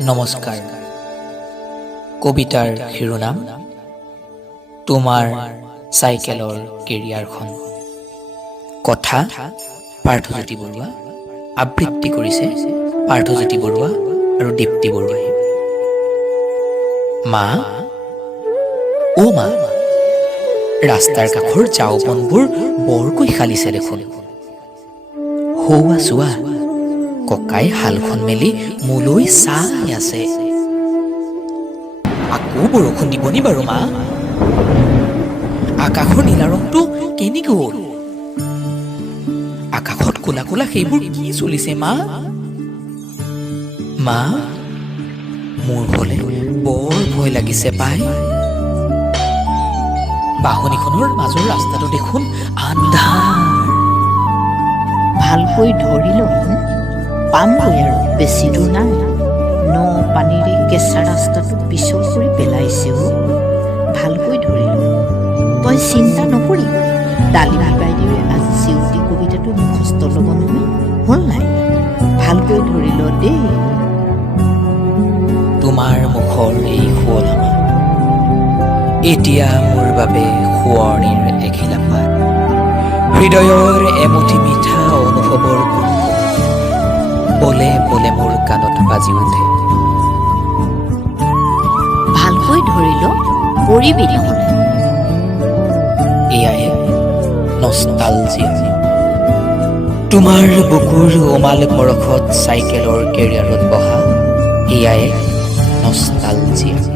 নমস্কাৰ। কবিতাৰ শিৰোনাম তোমাৰ চাইকেলৰ কেৰিয়াৰখন। কথা পাৰ্থজ্যোতি বৰুৱা, আবৃত্তি কৰিছে পাৰ্থজ্যোতি বৰুৱা আৰু দীপ্তি বৰুৱাই। মা, অ' মা, ৰাস্তাৰ কাষৰ ঝাওবনবোৰ বৰকৈ শালিছে দেখোন। সৌৱা চোৱা, ককাই হালখন মেলি মোলৈ চাই আছে। আকৌ বৰষুণ দিবনি বাৰু মা? আকাশৰ নীলা ৰংটো কেনেকৈ হ'ল? আকাশত কোলা কোলা সেইবোৰ কি চলিছে মা? মা, মোৰ হ'লে বৰ ভয় লাগিছে পাই। বাহনিখনৰ মাজৰ ৰাস্তাটো দেখোন আন্ধাৰ। ভালকৈ ধৰি ল, পামগৈ আৰু বেছি দূৰ নাই। ন পানীৰে কেঁচা ৰাস্তাটো পিছল কৰি পেলাইছে। ভালকৈ ধৰি ল, তই চিন্তা নকৰিবি। ডালিমী বাইদেৱে আজি চিউটি কবিতাটো মুখস্থ ল'ব নহয়, হ'ল নাই? ভালকৈ ধৰি ল দেই। তোমাৰ মুখৰ এই শুৱলা এতিয়া মোৰ বাবে সোঁৱৰণিৰ এখিলা পাত, হৃদয়ৰ এমুঠি মিঠা অনুভৱৰ বলে বলে মোৰ কাণত বাজি উঠে। ভালকৈ ধৰি ল, পৰিবি নহ'লে। এয়াই নষ্টালজিয়া। তোমাৰ বুকুৰ উমাল পৰশত চাইকেলৰ কেৰিয়াৰত বহা, এয়াই নষ্টালজিয়া।